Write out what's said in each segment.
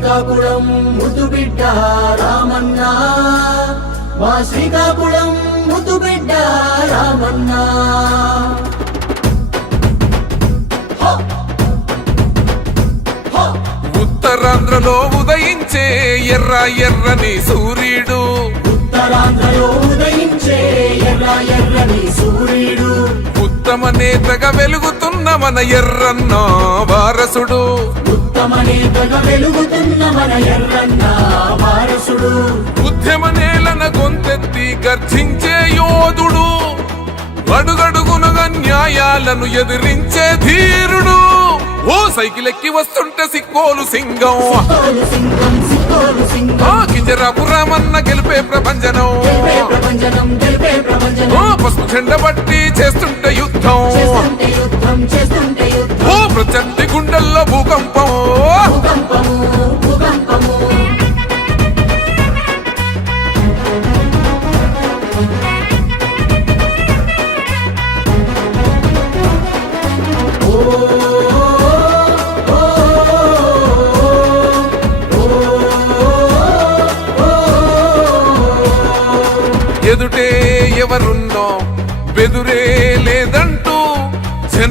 శ్రీకాకుళం ముద్దు బిడ్డ రామన్న. మా శ్రీకాకుళం ముద్దు బిడ్డ రామన్న! ఉత్తరాంధ్రలో ఉదయించే ఎర్ర ఎర్రని సూర్యుడు. ఉత్తరాంధ్రలో ఉదయించే ఎర్ర ఎర్రని సూర్యుడు. ఉత్తమ నేతగా వెలుగుతున్న వెలుగుతున్న మన ఎర్రన్న వారసుడు. ఉద్యమ నేలన గొంతెత్తి గర్జించే యోధుడు. అడుగడుగునగా న్యాయాలను ఎదిరించే ధీరుడు. ఓ సైకిల్ ఎక్కి వస్తుంటే సిక్కోలు సింగం. కింజరాపురమన్న గెలిపే ప్రపంచనం పసుపు చెండ బట్టి చేస్తుంటే యుద్ధం. యుద్ధం. చేస్తుంటే ఓ గుండెల్లో భూకంపం. భూకంపము భూకంపము. ఎదుటే ఎవరున్నో బెదురే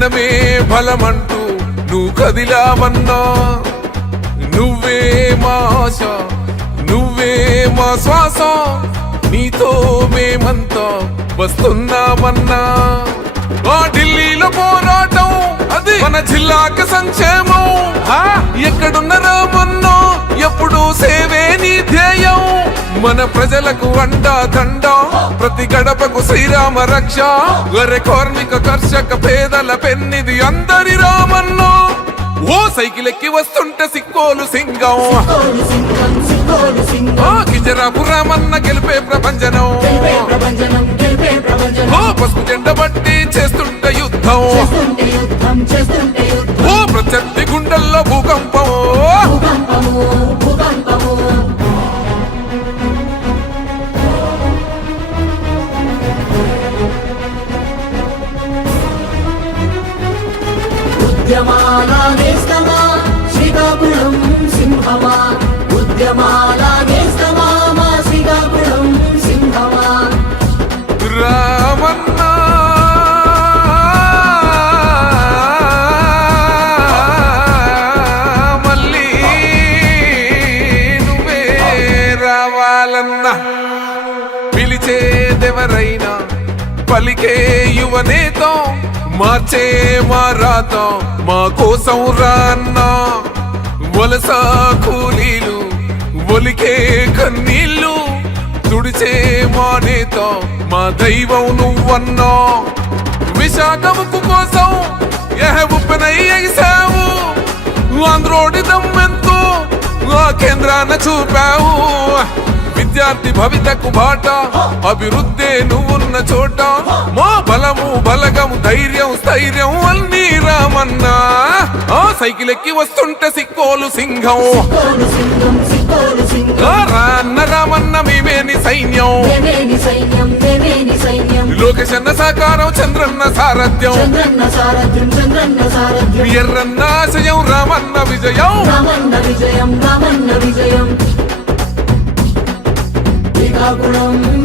జనమే బలమంటూ నువ్వు కదిలావన్నా. నువ్వే మా ఆశ నువ్వే మా శ్వాస నీతో మేమంతా వస్తున్నామన్నా. ఆ ఢిల్లీలో పోరాటం అది మన జిల్లాకి సంక్షేమం. ఆ, ఎక్కడున్న రామన్నో మన ప్రజలకు అండా దండ. ప్రతి గడపకు శ్రీరామ రక్ష. గొర్రె కార్మిక కర్షక పేదల పెన్నిది అందరి రామన్నో. ఓ సైకిల్ ఎక్కి వస్తుంటే సిక్కోలు సింగం. సింగం కిజరాపురమన్న గెలిపే ప్రపంచనం. ఓ పసుపు జెండ బట్టి ఉద్యమాల నేస్తమా శ్రీకాకుళం సింహమా? ఉద్యమాల నేస్తమా? మా శ్రీకాకుళం సింహమా? రామన్న! రావాలన్నా. పిలిచేదెవరైనా పలికే యువనేతో మార్చే మారాత మా కోసం రాన్న. వలస కూలీలు ఒలికే కన్నీళ్ళు తుడిచే మా నేత మా దైవం నువ్వన్నా. విశాఖముకు కోసం ఎహ ఉప్పెనై ఎగిసావు ఆంధ్రోడి దమ్మెంత ఆ కేంద్రాన చూపావు. విద్యార్థి భవితకు బాట అభివృద్ధే నువ్వున్న చోట. మా బలము బలగము ధైర్యం స్థైర్యం అన్నీ రామన్నా. ఆ సైకిల్ ఎక్కి వస్తుంటే సిక్కోలు సింహం. రాన్న రామన్న మేమేని సైన్యం. లోకేశన్న సాకారం చంద్రన్న సారథ్యం. చంద్రన్న ఎర్రన్న ఆశయం రామన్న విజయం. రామన్న విజయం రామన్న విజయం. శ్రీకాకుళం